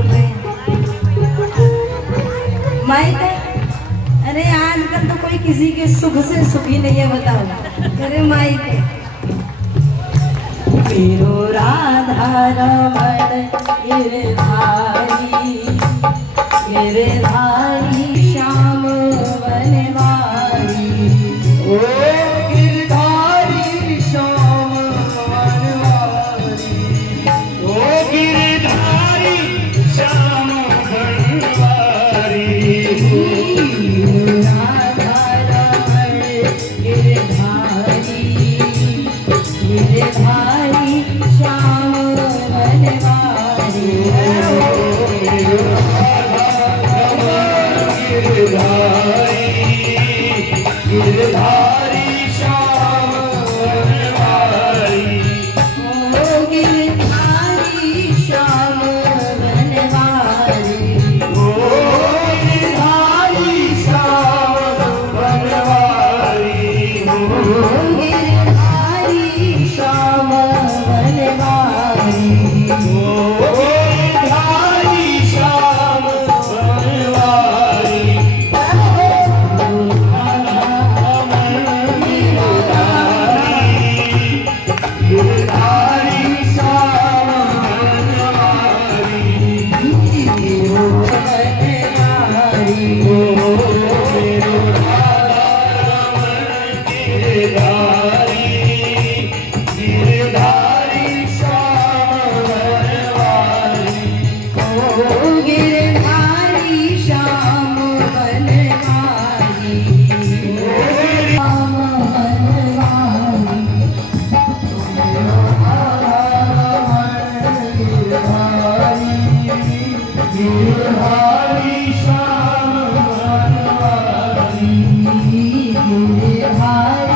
बोल रहे हैं माई का। अरे आजकल तो कोई किसी के सुख से सुखी नहीं है, बताओ। अरे माई के मेरो राधा रमण गिरधारी, गिरधारी श्याम वनवारी। ओ गिरधारी श्याम वनवारी, ओ गिरधारी श्याम वनवारी। राधा रमण गिरधारी, गिरधारी श्याम वनवारी। गिरधारी श्याम वनवारी, ओ गिरधारी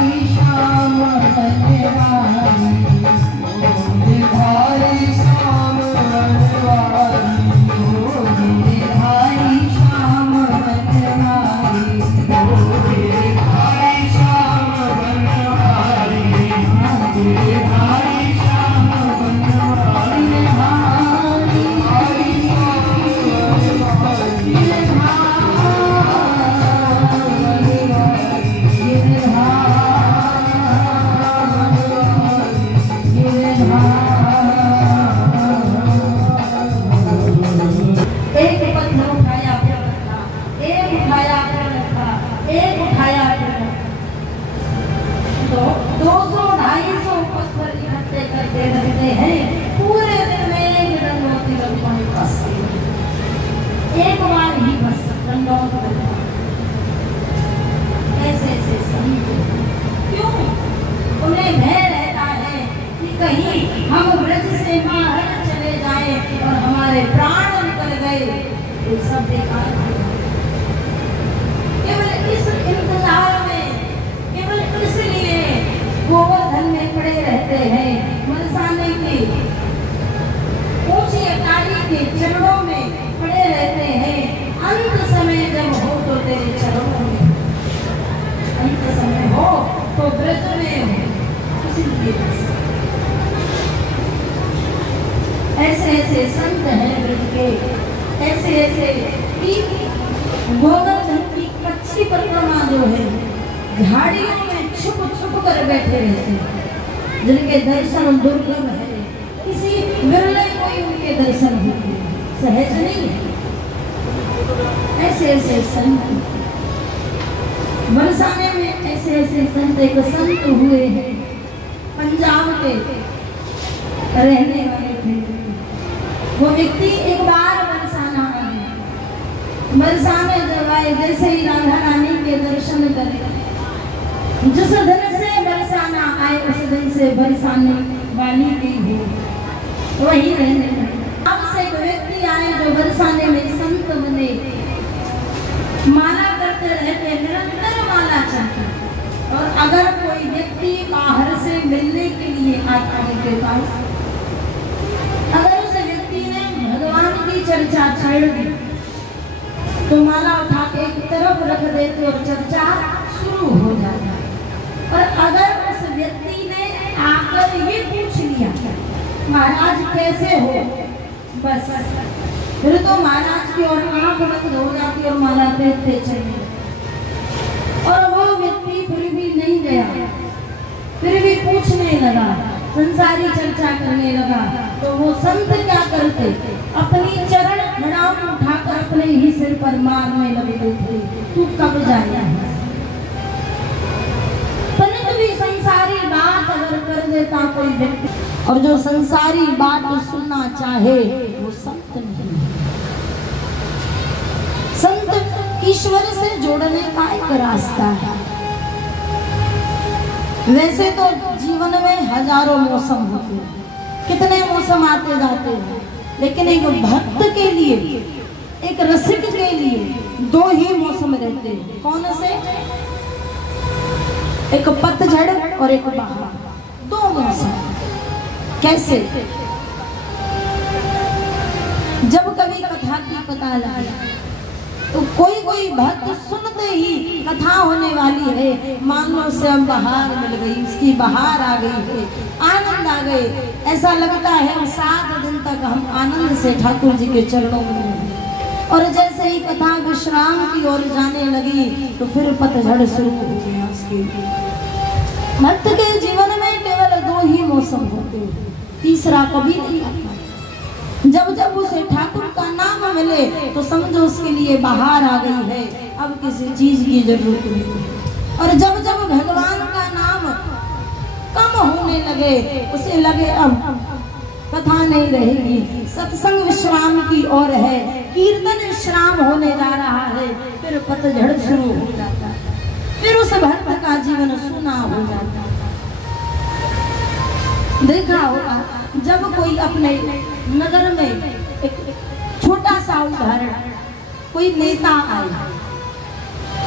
श्याम वनवारी। ओ गिरधारी श्याम वनवारी, ओ गिरधारी श्याम वनवारी। ओ गिरधारी श्याम वनवारी। एक बार ही बस दंडौत करना। ऐसे ऐसे समझो क्यों उन्हें भय रहता है कि कहीं हम व्रज से बाहर चले जाएं और हमारे प्राण निकल गए, ये सब बेकार है। केवल इस इंतजार में, केवल इसलिए गोवर्धन में पड़े रहते हैं, मनसाने की ऊंची अटारी के चरणों में पड़े रहते हैं। अंत समय जब हो तो तेरे चरणों में, अंत समय हो तो व्रज में हो, इसीलिए ऐसे ऐसे संत हैं व्रज के, ऐसे ऐसे कि गोवर्धन की कच्ची परिक्रमा जो है झाड़ियों में छुप छुप कर बैठे रहते हैं, जिनके दर्शन दुर्लभ है, किसी विरले कोई उनके दर्शन होते हैं, सहज नहीं है। ऐसे ऐसे संत बरसाने में, ऐसे ऐसे संत एक संत हुए हैं पंजाब के रहने वाले थे। वो व्यक्ति एक बार बरसाना आए, बरसाने जब आए, जैसे ही राधा रानी के दर्शन करे, जिस दिन से बरसाना आए उस दिन से बरसाने वाली भी हो वही रहने लगे। अब से एक व्यक्ति आए जो बरसाने में संत बने, माला करते रहते, निरंतर माला चाहते। और अगर कोई व्यक्ति बाहर से मिलने के लिए आता है उनके पास, अगर उस व्यक्ति ने भगवान की चर्चा छेड़ दी तो माला उठा के एक तरफ रख देते और चर्चा शुरू हो जाती। और अगर उस व्यक्ति ने आकर ये पूछ लिया महाराज कैसे हो, बस फिर तो महाराज की ओर आंख बंद हो जाती और महाराज देखते चले। और वो व्यक्ति फिर भी नहीं गया, फिर भी पूछने लगा, संसारी चर्चा करने लगा। तो वो संत क्या करते, अपनी चरण धड़ाम उठाकर अपने ही सिर पर मारने लगे थे, तू कब जाएगा। परंतु भी संसारी बात अगर कर देता कोई व्यक्ति, और जो संसारी बात सुनना चाहे वो संत नहीं। संत ईश्वर से जोड़ने का एक रास्ता है। वैसे तो जीवन में हजारों मौसम होते हैं, कितने मौसम आते जाते हैं, लेकिन एक भक्त के लिए, एक रसिक के लिए दो ही मौसम रहते हैं। कौन से? एक पतझड़ और एक बहार, दो मौसम। कैसे? जब कभी कथा की पता लगे तो कोई भक्त सुनते ही कथा होने वाली है, मान लो उसे हम बहार मिल गई, उसकी बहार आ गई है, आनंद आ गए, ऐसा लगता है 7 दिन तक हम आनंद से ठाकुर जी के चरणों में रहे। और जैसे ही कथा विश्राम की ओर जाने लगी तो फिर पतझड़ शुरू हो गया उसके। भक्त के जीवन में केवल 2 ही मौसम होते हैं, तीसरा कभी नहीं आता। जब जब उसे ठाकुर का नाम मिले तो समझो उसके लिए बहार आ गई है, अब किसी चीज की जरूरत नहीं। और जब जब भगवान का नाम कम होने लगे, उसे लगे अब कथा नहीं रहेगी, सत्संग विश्राम की ओर है, कीर्तन विश्राम होने जा रहा है, फिर पतझड़ शुरू हो जाता है, फिर उस भक्त का जीवन सूना हो जाता है। देखा होगा जब कोई अपने नगर में, एक छोटा सा उदाहरण, कोई नेता आए,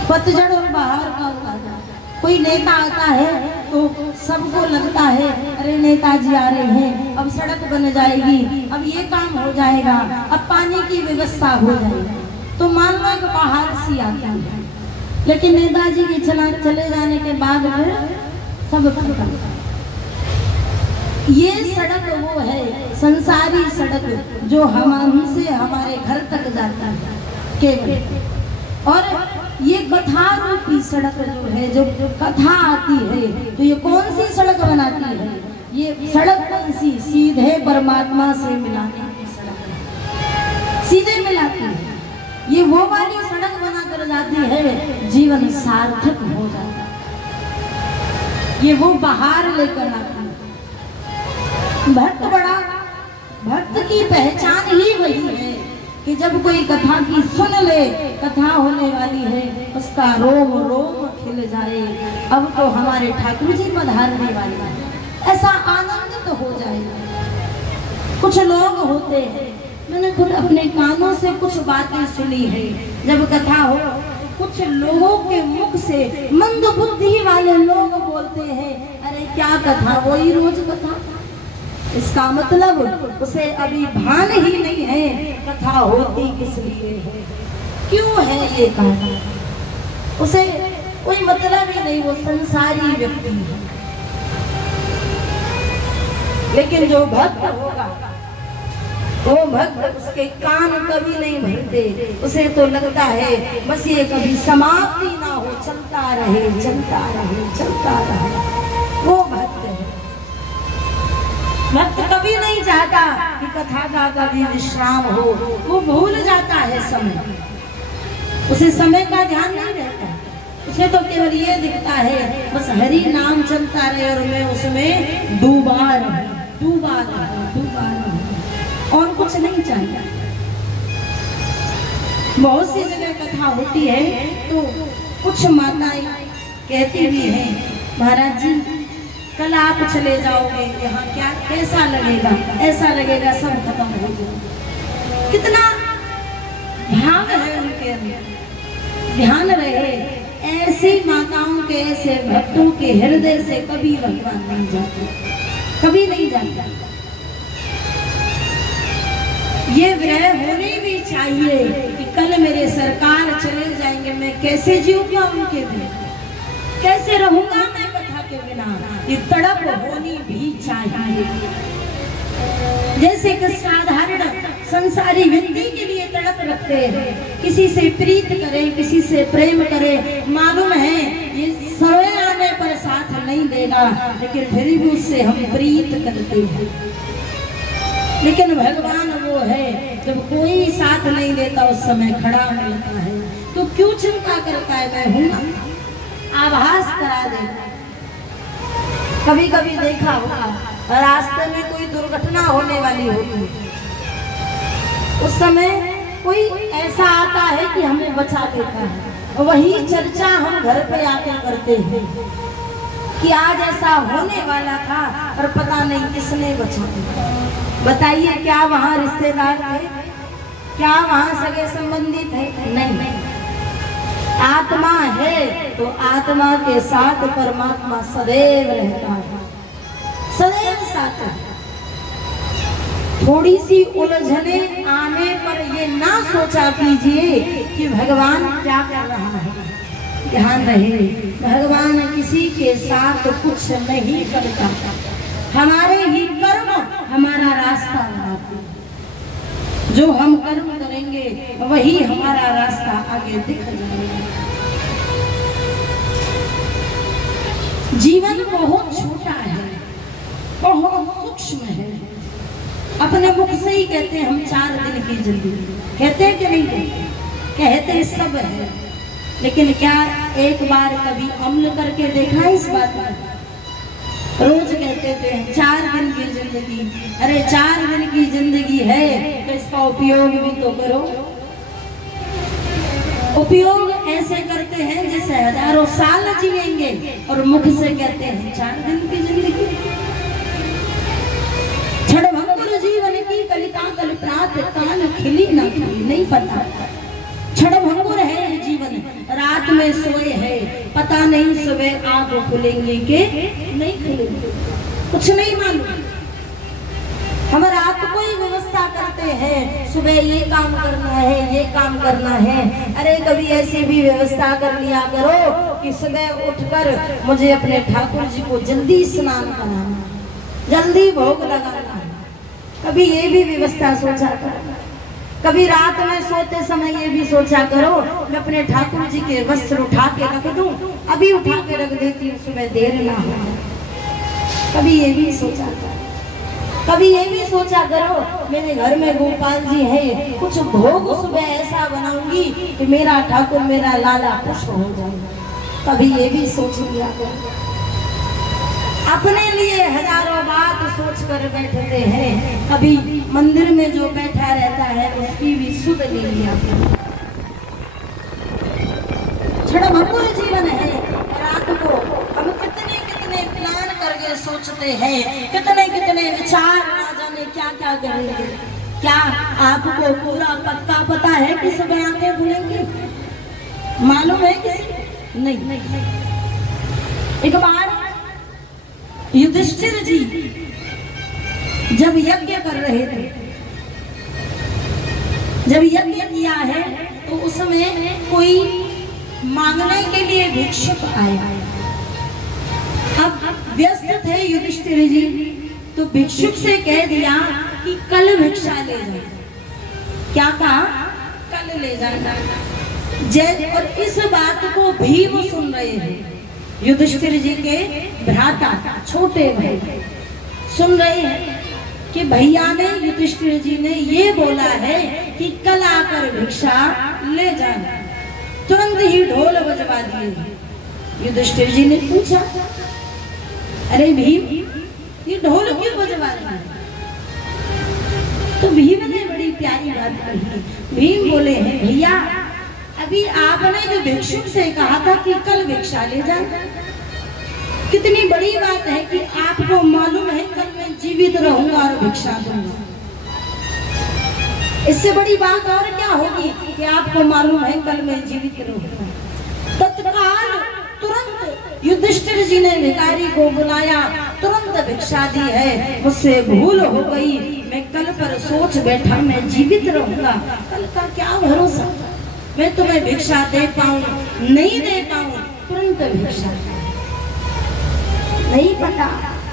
पतझड़ और बहार का उदाहरण, कोई नेता आता है तो सबको लगता है अरे नेताजी आ रहे हैं, अब सड़क बन जाएगी, अब ये काम हो जाएगा, अब पानी की व्यवस्था हो जाएगी, तो मान लो एक बाहर सी आता है। लेकिन नेताजी के चले जाने के बाद सब खत्म। ये सड़क वो है, संसारी सड़क, जो हमसे हमारे घर तक जाता है केवल। और ये कथा रूपी सड़क जो है, जो कथा आती है, तो ये कौन सी सड़क बनाती है? ये सड़क कौन सी? सीधे परमात्मा से मिलाने की सड़क, सीधे मिलाती है। ये वो वाली सड़क बना कर जाती है, जीवन सार्थक हो जाता है। ये वो बहार लेकर आती है। भक्त की पहचान ही वही है कि जब कोई कथा की सुन ले, कथा होने वाली है, उसका रोम रोम खिल जाए, अब तो हमारे ठाकुर जी पधारने वाले हैं, ऐसा आनंद तो हो जाएगा। कुछ लोग होते हैं, मैंने खुद अपने कानों से कुछ बातें सुनी है, जब कथा हो कुछ लोगों के मुख से मंद बुद्धि वाले लोग बोलते हैं, अरे क्या कथा, वही रोज कथा। इसका मतलब उसे अभी भान ही नहीं है कथा होती किस लिए है, क्यों है ये कथा, उसे कोई मतलब ही नहीं, वो संसारी व्यक्ति है। लेकिन जो भक्त होगा, वो भक्त, उसके कान कभी नहीं भरते, उसे तो लगता है बस ये कभी समाप्ति ना हो, चलता रहे चलता रहे चलता रहे। वो भक्त है। भक्त कभी नहीं चाहता कि कथा का कभी विश्राम हो, वो भूल जाता है समय, उसे समय का ध्यान नहीं रहता, उसे तो केवल ये दिखता है बस हरि नाम चलता रहे और मैं उसमें डूबा रहूं, और कुछ नहीं चाहिए। बहुत सी जगह कथा होती है तो कुछ माताएं कहती भी हैं, महाराज जी कल आप चले जाओगे, यहाँ क्या कैसा लगेगा, ऐसा लगेगा सब खत्म हो जाए। कितना ध्यान है उनके अंदर, ध्यान रहे। ऐसी माताओं के, ऐसे भक्तों के हृदय से कभी भगवान नहीं जाते, कभी नहीं जाता। ये विरह होने भी चाहिए कि कल मेरे सरकार चले जाएंगे, मैं कैसे जीऊंगा उनके बिना, कैसे रहूंगा मैं कथा के बिना। ये तड़प होनी भी चाहिए। जैसे कि साधारण संसारी व्यक्ति के लिए तड़प रखते हैं, किसी से प्रीत करें, किसी से प्रेम करें, मालूम है ये समय आने पर साथ नहीं देगा, लेकिन फिर भी उससे हम प्रीत करते हैं। लेकिन भगवान वो है जब कोई साथ नहीं देता उस समय खड़ा मिलता है, तो क्यों चिंता करता है, मैं हूं ना, आभास करा दे। कभी कभी देखा होगा रास्ते में कोई दुर्घटना होने वाली होती है, उस समय कोई ऐसा आता है कि हमें बचा देता है, वही चर्चा हम घर पे आके करते हैं कि आज ऐसा होने वाला था और पता नहीं किसने बचा दिया। बताइए क्या वहाँ रिश्तेदार थे, क्या वहाँ सगे संबंधी थे? नहीं। आत्मा है तो आत्मा के साथ परमात्मा सदैव रहता है, सदैव साथ है। थोड़ी सी उलझने आने पर ये ना सोचा कीजिए कि भगवान क्या कर रहा है। ध्यान रहे, भगवान किसी के साथ कुछ नहीं करता, हमारे ही कर्म हमारा रास्ता बनाते हैं। जो हम कर्म करेंगे वही हमारा रास्ता आगे दिख जाएगा। जीवन बहुत छोटा है, बहुत सूक्ष्म है। अपने मुख से ही कहते हैं हम 4 दिन की जिंदगी, कहते कि नहीं कहते? कहते सब है, लेकिन क्या एक बार कभी अमल करके देखा इस बात में? रोज कहते थे 4 दिन की जिंदगी, अरे 4 दिन की जिंदगी है तो इसका उपयोग भी तो करो। उपयोग ऐसे करते हैं जैसे हजारों साल जिएंगे और मुख से कहते हैं 4 दिन की जिंदगी। क्षणभंगुर जीवन की कलिका कल्पनात काल खिली ना खिली नहीं पता। क्षणभंगुर है ये जीवन, रात में सोए है, पता नहीं सुबह आंख खुलेंगे के नहीं खुलेंगे, कुछ नहीं मालूम। हम रात को ही व्यवस्था करते हैं, सुबह ये काम करना है, ये काम करना है। अरे कभी ऐसी भी व्यवस्था कर लिया करो कि सुबह उठकर मुझे अपने ठाकुर जी को जल्दी स्नान कराना, जल्दी भोग लगाना है। कभी ये भी व्यवस्था सोचा करो। कभी रात में सोते समय ये भी सोचा करो मैं अपने ठाकुर जी के वस्त्र उठा के रख दूं, अभी उठा के रख देती हूँ, सुबह देर ना हो। कभी ये भी सोचा करो, कभी ये भी सोचा करो मेरे घर में गोपाल जी है, कुछ भोग सुबह ऐसा बनाऊंगी कि मेरा ठाकुर मेरा लाला खुश हो जाएगा। कभी ये भी सोच लिया करो। अपने लिए हजारों बात सोच कर बैठते हैं, कभी मंदिर में जो बैठा रहता है उसकी भी सुध ले लिया। क्षणभंगुर जीवन है। रात को हम कितने कितने प्लान करके सोचते हैं, कितने कितने विचार, ना जाने क्या क्या करेंगे। क्या आपको पूरा पक्का पता है कि सुबह आंखें खुलेंगी? मालूम है किसी? नहीं। एक बार युधिष्ठिर जी जब यज्ञ कर रहे थे, जब यज्ञ किया है तो उसमें कोई मांगने के लिए भिक्षुक आया। अब व्यस्त थे युधिष्ठिर जी, तो भिक्षुक से कह दिया कि कल भिक्षा ले जाए। क्या कहा? कल ले जाना। जय। और इस बात को भीम सुन रहे हैं, युधिष्ठिर जी के भ्राता छोटे भाई सुन रहे हैं कि भैया ने, युधिष्ठिर जी ने ये बोला है कि कल आकर भिक्षा ले जाना। तुरंत ही ढोल बजवा दिए। युधिष्ठिर जी ने पूछा, अरे भीम ये ढोल क्यों बजवा रहे हैं? तो भीम ने बड़ी प्यारी बात कही। भीम बोले हैं, भैया अभी आपने जो भिक्षुक से कहा था कि कल भिक्षा ले जाए, कितनी बड़ी बात है कि आपको मालूम है कल मैं जीवित रहूंगा और भिक्षा दूंगा। इससे बड़ी बात और क्या होगी कि आपको मालूम है कल मैं जीवित रहूंगा। तत्काल तुरंत युधिष्ठिर जी ने भिखारी को बुलाया, तुरंत भिक्षा दी है। मुझसे भूल हो गई, मैं कल पर सोच बैठा मैं जीवित रहूंगा, कल का क्या भरोसा, मैं तुम्हें भिक्षा दे पाऊं नहीं दे पाऊं, तुरंत भिक्षा नहीं पता।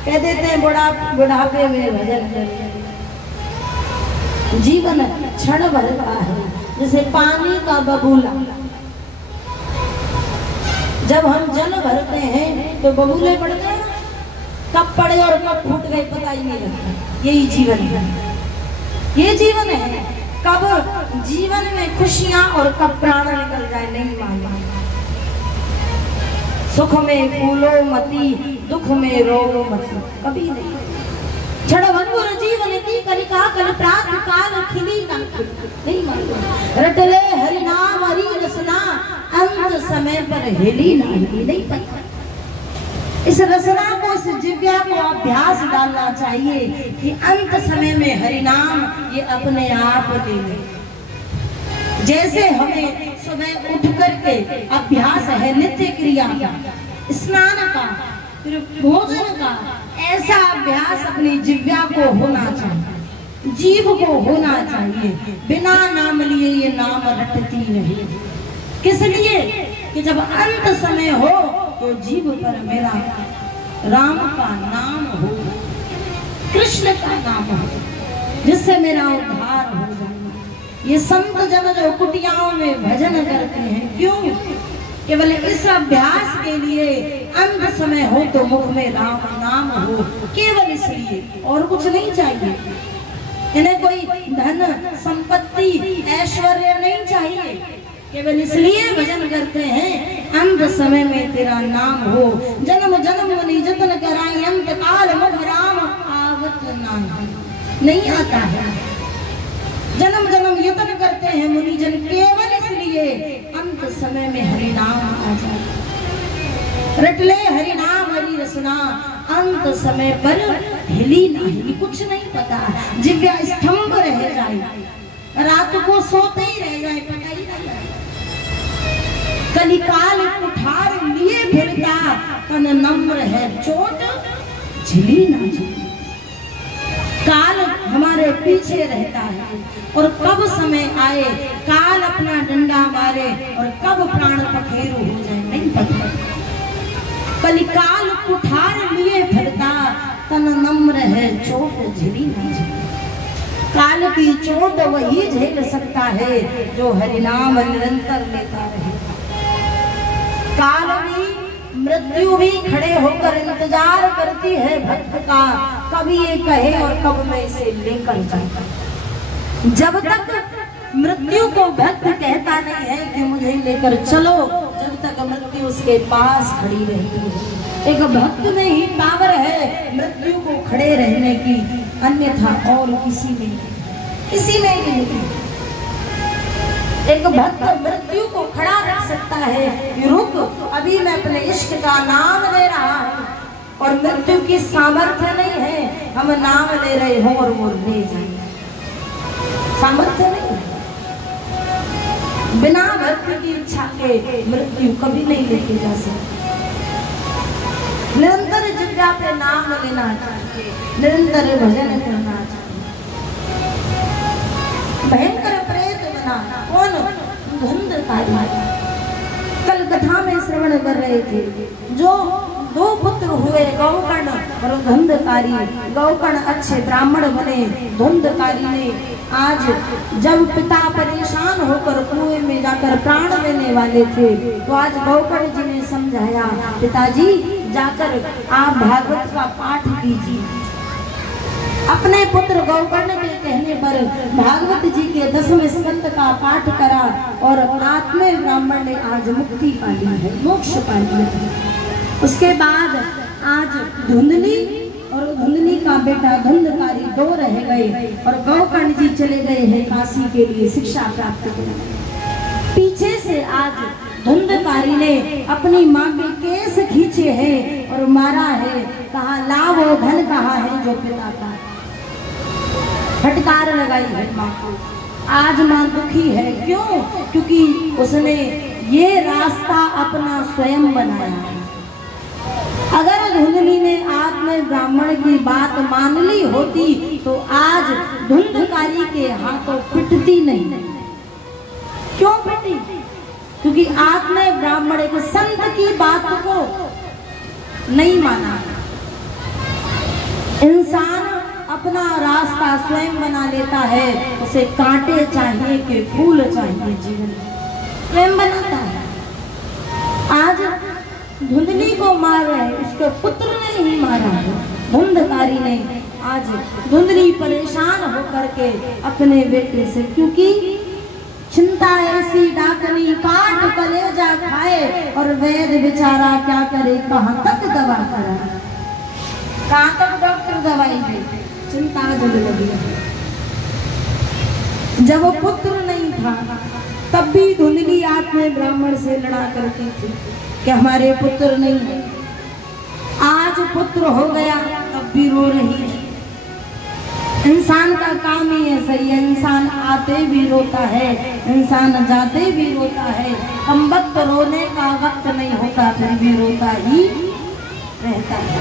कह देते हैं बुढ़ापे में भजन कर, जीवन क्षण भर का है, जैसे पानी का बबूला। जब हम जल भरते हैं तो बबूले पड़ते हैं, कब पड़े और कब फूट गए पता ही नहीं लगता। यही जीवन है, ये जीवन है। कब जीवन में खुशियां और कब प्राण निकल जाए नहीं मालूम। सुख में फूलो मती, दुख में रोलो मती, कभी नहीं। क्षण भंगुर जीवन की कलिका कल प्रात काल खिली नहीं मालूम। रटले हरि नाम हरि रसना, अंत समय पर हिली नहीं पता। इस रसना को, इस जिव्या को अभ्यास डालना चाहिए कि अंत समय में हरि नाम ये अपने आप दे ले। जैसे हमें सुबह उठ करके अभ्यास है नित्य क्रिया का, स्नान का, फिर भोजन का, ऐसा अभ्यास अपनी जिव्या को होना चाहिए, जीव को होना चाहिए। बिना नाम लिए ये नाम रटती रहे। किस लिए? कि जब अंत समय हो तो जीव पर मेरा राम का नाम हो, कृष्ण का नाम हो, जिससे मेरा उद्धार हो जाए। ये संत जन जो कुटियाओं में भजन करते हैं, क्यों? केवल इस अभ्यास के लिए अंत समय हो तो मुख में राम नाम हो, केवल इसलिए, और कुछ नहीं चाहिए। इन्हें कोई धन संपत्ति ऐश्वर्य नहीं चाहिए, केवल इसलिए भजन करते हैं अंत समय में तेरा नाम हो। जन्म जन्म मुनि जतन कराई, अंत काल मुख राम आवत नहीं आता है। जन्म जन्म यतन करते हैं मुनि जन केवल इसलिए अंत समय में हरि नाम आ जाए। रटले हरि नाम हरि रसना, अंत समय पर हिली नहीं, कुछ नहीं पता। जिव्या स्तंभ रह जाए, रात को सोते ही रह जाए, पता ही नहीं है। कलिकाल कुठार लिए फिरता, तन नम्र है चोट झिली ना झिली। काल हमारे पीछे रहता है और कब समय आए काल अपना डंडा मारे और कब प्राण पखेरु हो जाए नहीं पता। कलिकाल कुठार लिए फिरता, तन नम्र है चोट झिली ना झिली। काल की चोट वही झेल सकता है जो हरिनाम निरंतर लेता रहे। काल भी, मृत्यु भी खड़े होकर इंतजार करती है भक्त का, कभी ये कहे और कब मैं इसे लेकर जाऊं। जब तक मृत्यु को भक्त कहता नहीं है कि मुझे लेकर चलो, जब तक मृत्यु उसके पास खड़ी रहती है। एक भक्त में ही पावर है मृत्यु को खड़े रहने की, अन्यथा और किसी में नहीं। एक भक्त मृत्यु को खड़ा रख सकता है कि रुक, अभी मैं अपने इश्क का नाम ले रहा हूँ, और मृत्यु की सामर्थ्य नहीं है हम नाम ले रहे हो और वो ले जाए, सामर्थ्य नहीं है। बिना भक्त की इच्छा के मृत्यु कभी नहीं लेके जा सकती। निरंतर जिव्या पे नाम लेना चाहिए, निरंतर भजन करना चाहिए। भयंकर प्रेत बना कौन? धुंधकारी। कल कथा में श्रवण कर रहे थे, जो दो पुत्र हुए गौकर्ण और धुंधकारी। गौकर्ण अच्छे ब्राह्मण बने, धुंधकारी ने आज जब पिता परेशान होकर कुएं में जाकर प्राण देने वाले थे, तो आज गौकर्ण जी ने समझाया, पिताजी जाकर आप भागवत का पाठ कीजिए। अपने पुत्र गौकर्ण के कहने पर भागवत जी के 10वें स्कंद का पाठ करा और आत्मे ब्राह्मण ने आज मुक्ति पा ली है, मोक्ष पा लिया है। उसके बाद आज धुंधली और धुंधली का बेटा धुंधकारी दो रह गए और गौकर्ण जी चले गए हैं काशी के लिए शिक्षा प्राप्त करने। पीछे से आज धुंधकारी ने अपनी माँ के केस खींचे हैं और मारा है, कहा लाओ धन कहा है जो पिता का। फटकार लगाई है माँ को। आज माँ दुखी है, क्यों? क्योंकि उसने ये रास्ता अपना स्वयं बनाया है। अगर धुंधली ने आत्म ब्राह्मण की बात मान ली होती तो आज धुंधकारी के हाथों पिटती नहीं। क्यों पिटी? क्योंकि आत्म ब्राह्मण एक संत की बात को नहीं माना। इंसान अपना रास्ता स्वयं बना लेता है, उसे कांटे चाहिए कि फूल चाहिए, जीवन स्वयं बनाता है। आज धुंधली को मार रहे, उसके पुत्र ने ही मारा है, धुंधकारी ने। आज धुंधली परेशान होकर के अपने बेटे से, क्योंकि चिंता ऐसी डाकनी काट कलेजा खाए, और वैद्य बेचारा क्या करे, कहाँ तक दवा कराए, कहाँ तक डॉक्टर दवाई दे, चिंता जब लगी। जब वो पुत्र नहीं था तब भी धुंधली आत्मा ब्राह्मण से लड़ा करती थी कि हमारे पुत्र नहीं है। आज पुत्र हो गया तब भी रो रही है। इंसान का काम ही है, सही है, इंसान आते भी रोता है, इंसान जाते भी रोता है। हम वक्त रोने का वक्त नहीं होता, फिर भी रोता ही रहता है।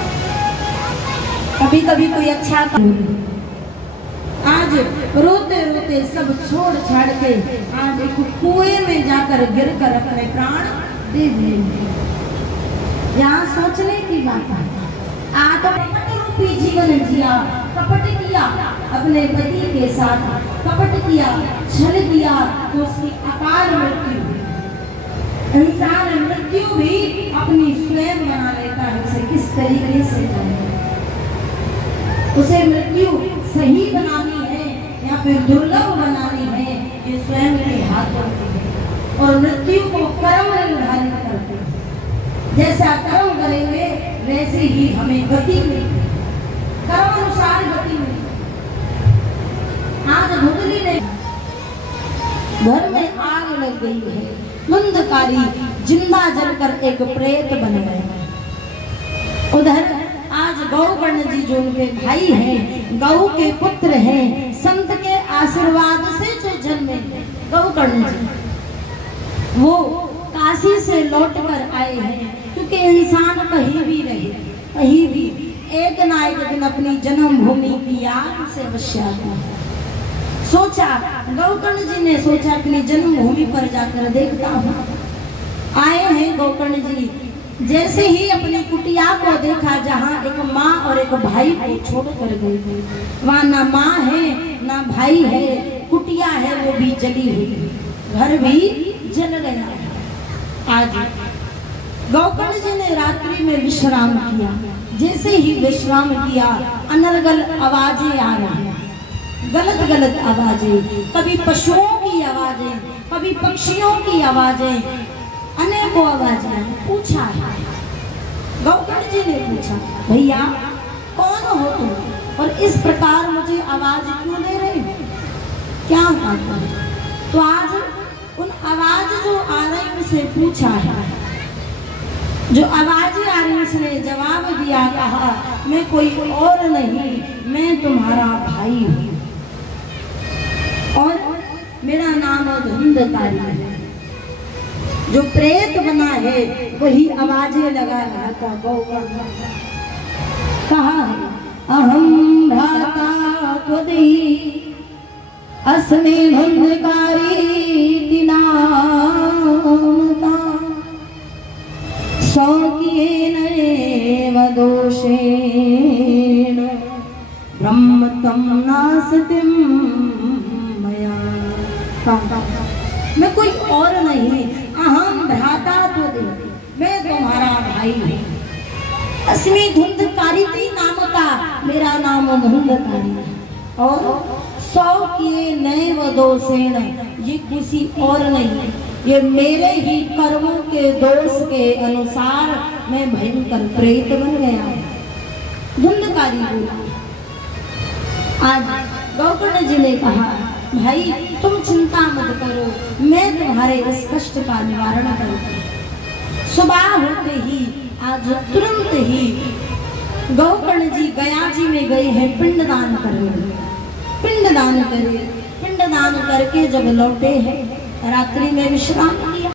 कभी कभी कोई अच्छा आज रोते रोते सब छोड़ छाड़ के आज एक कुएं में जाकर गिर कर अपने प्राण दे दिए। यहाँ सोचने की बात है। आज कपट रूपी जीवन जिया, कपट किया अपने पति के साथ, कपट किया, छल किया, तो उसकी अपार मृत्यु। इंसान मृत्यु भी अपनी स्वयं बना लेता है, उसे किस तरीके से जाने, उसे मृत्यु सही बनानी है या फिर दुर्लभ बनानी है, ये स्वयं के हाथों में है। और मृत्यु को कर्म निर्धारित करते हैं। जैसा कर्म करेंगे वैसे ही हमें गति मिलेगी, कर्म अनुसार गति मिलेगी। आज धुंधली ने घर में आग लग गई है, धुंधकारी जिंदा जलकर एक प्रेत बन गए। उधर आज गौकर्ण जी जो उनके भाई हैं, गौ के पुत्र हैं, संत के आशीर्वाद से जो जन्मे गौकर्ण जी, वो काशी से लौटकर आए हैं। क्योंकि इंसान कहीं भी रहे, कहीं भी एक ना एक दिन अपनी जन्मभूमि की याद से अवश्य आता है। सोचा, गौकर्ण जी ने सोचा अपनी जन्मभूमि पर जाकर देखता हूँ। आए हैं गौकर्ण जी, जैसे ही अपनी कुटिया को देखा जहाँ एक माँ और एक भाई को छोड़ कर गई, वहाँ ना माँ है ना भाई है, कुटिया है वो भी जली हुई, घर भी जल गया। आज गौकर्ण जी ने रात्रि में विश्राम किया। जैसे ही विश्राम किया, अनर्गल आवाजें आ रही हैं, गलत गलत आवाजें, कभी पशुओं की आवाजें, कभी पक्षियों की आवाजें, अनेकों आवाजें। पूछा, गौकर्ण जी ने पूछा, भैया कौन हो तुम और इस प्रकार मुझे आवाज क्यों दे रहे हो, क्या कहता है? तो आज उन आवाज जो आ रही उनसे पूछा है, जो आवाजें आ रही उसने जवाब दिया, कहा मैं कोई और नहीं, मैं तुम्हारा भाई हूँ और मेरा नाम धुंधकारी है। जो प्रेत बना है वही आवाजें लगा रहा था। गौकर्ण कहा है, अहम भ्राता त्वदि अस्मि धुंधकारी नामता, स्वकीयेन एव दोषेण ब्रह्म त्वं नासतिं मया। मैं कोई और नहीं, अहम भ्राता त्वदि, मैं तुम्हारा भाई हूँ। अस्मि धुंधकारी नाम का, मेरा नाम धुंधकारी है। और सौ किए नैव दोषेण, ये किसी और नहीं, ये मेरे ही कर्मों के दोष के अनुसार मैं भयंकर प्रेत बन गया हूँ। धुंधकारी बोला। आज गौकर्ण जी ने कहा, भाई तुम चिंता मत करो, मैं तुम्हारे इस कष्ट का निवारण करूंगा। सुबह होते ही आज तुरंत ही गौकर्ण जी गया जी में गए हैं पिंडदान करने। पिंडदान करे, पिंडदान करके जब लौटे हैं, रात्रि में विश्राम किया।